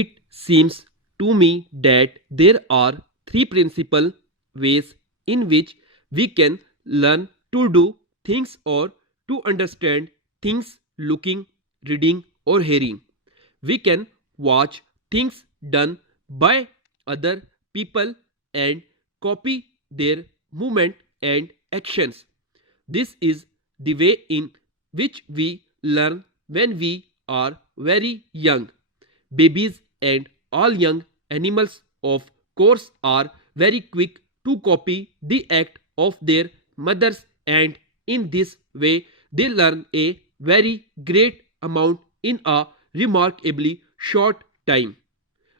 It seems to me that there are three principal ways in which we can learn to do things or to understand things: looking, reading, or hearing. We can watch things done by other people and copy their movement and actions. This is the way in which we learn when we are very young. Babies and all young animals, of course, are very quick to copy the act of their mothers, and in this way they learn a very great amount in a remarkably short time.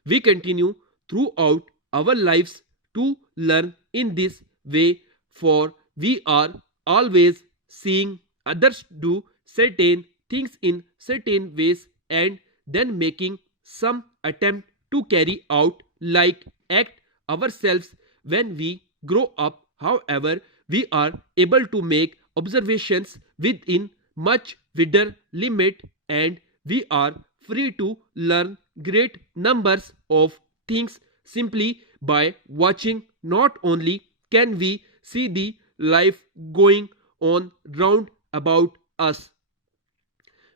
We continue throughout our lives to learn in this way, for we are always seeing others do certain things in certain ways and then making some attempt to carry out like act ourselves. When we grow up, however, we are able to make observations within much wider limit, and we are free to learn great numbers of things simply by watching. Not only can we see the life going on round about us,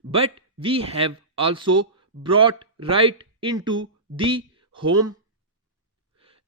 but we have also brought right into the home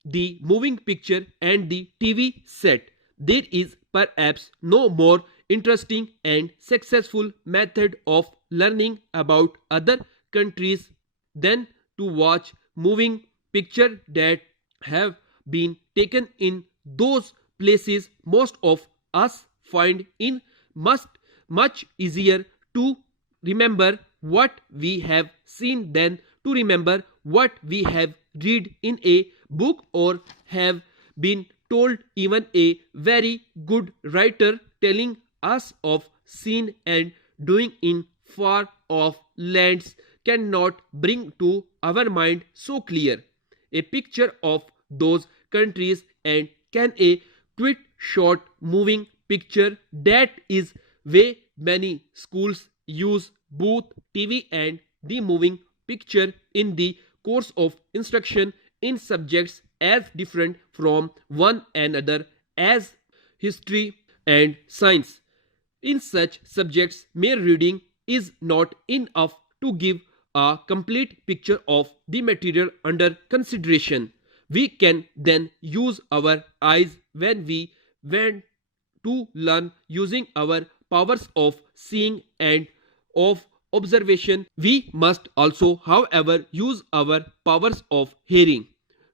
the moving picture and the TV set. There is perhaps no more interesting and successful method of learning about other countries than to watch moving picture that have been taken in those places. Most of us find it much easier to remember what we have seen than to remember what we have read in a book or have been told. Even a very good writer telling us of seen and doing in far off lands cannot bring to our mind so clear a picture of those countries, and can a quick short moving picture. That is way many schools use both TV and the moving picture in the course of instruction in subjects as different from one another as history and science. In such subjects, mere reading is not enough to give a complete picture of the material under consideration. We can then use our eyes when we want to learn using our powers of seeing and of observation. We must also, however, use our powers of hearing.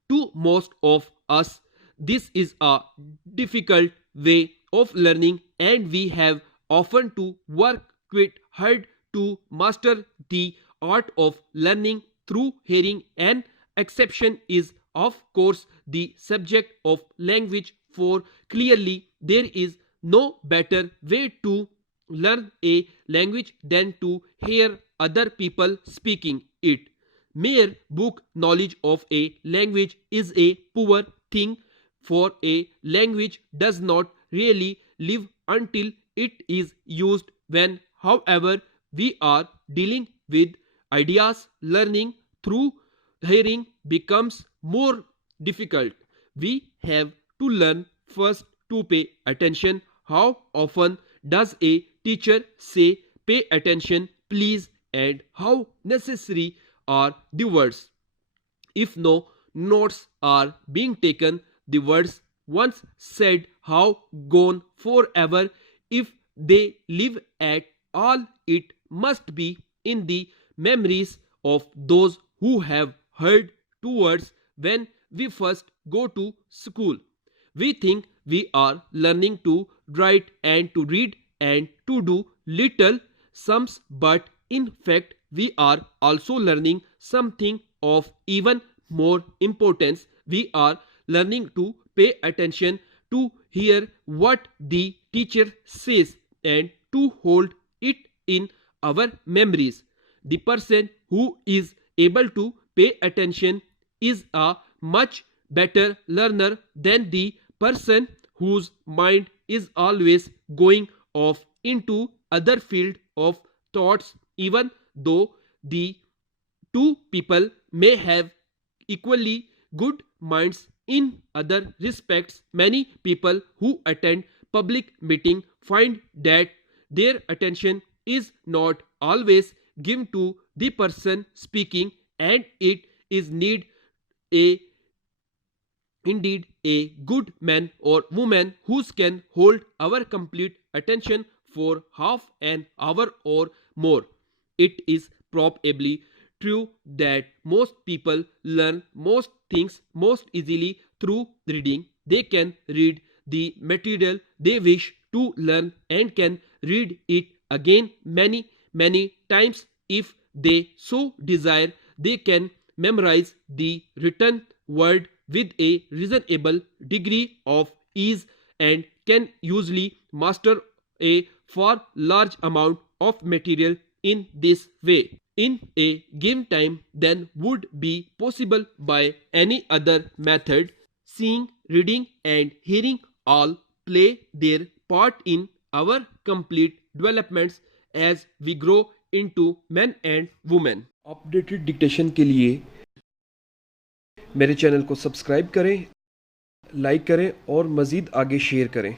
To most of us, this is a difficult way of learning, and we have often to work quite hard to master the art of learning through hearing. An exception is, of course, the subject of language, for clearly there is no better way to learn a language than to hear other people speaking it. Mere book knowledge of a language is a poor thing, for a language does not really live until it is used. When, however, we are dealing with ideas, learning through hearing becomes more difficult. We have to learn first to pay attention. How often does a teacher say, "Pay attention, please," and how necessary are the words? If no notes are being taken, the words once said have gone forever. If they live at all, it must be in the memories of those who have heard two words. When we first go to school, we think we are learning to write and to read and to do little sums, but in fact we are also learning something of even more importance. We are learning to pay attention, to hear what the teacher says and to hold it in our memories. The person who is able to pay attention is a much better learner than the person whose mind is always going off into other field of thoughts. Even though the two people may have equally good minds in other respects. Many people who attend public meeting find that their attention is not always given to the person speaking, and it is a indeed a good man or woman who can hold our complete attention for half an hour or more. It is probably true that most people learn most things most easily through reading. They can read the material they wish to learn and can read it again many times if they so desire. They can memorize the written word with a reasonable degree of ease and can usually master a far large amount of material in this way in a given time than would be possible by any other method. Seeing, reading, and hearing all play their part in our complete developments as we grow into men and women. Updated dictation के लिए मेरे channel को subscribe करें, like करें और मज़ीद आगे share करें।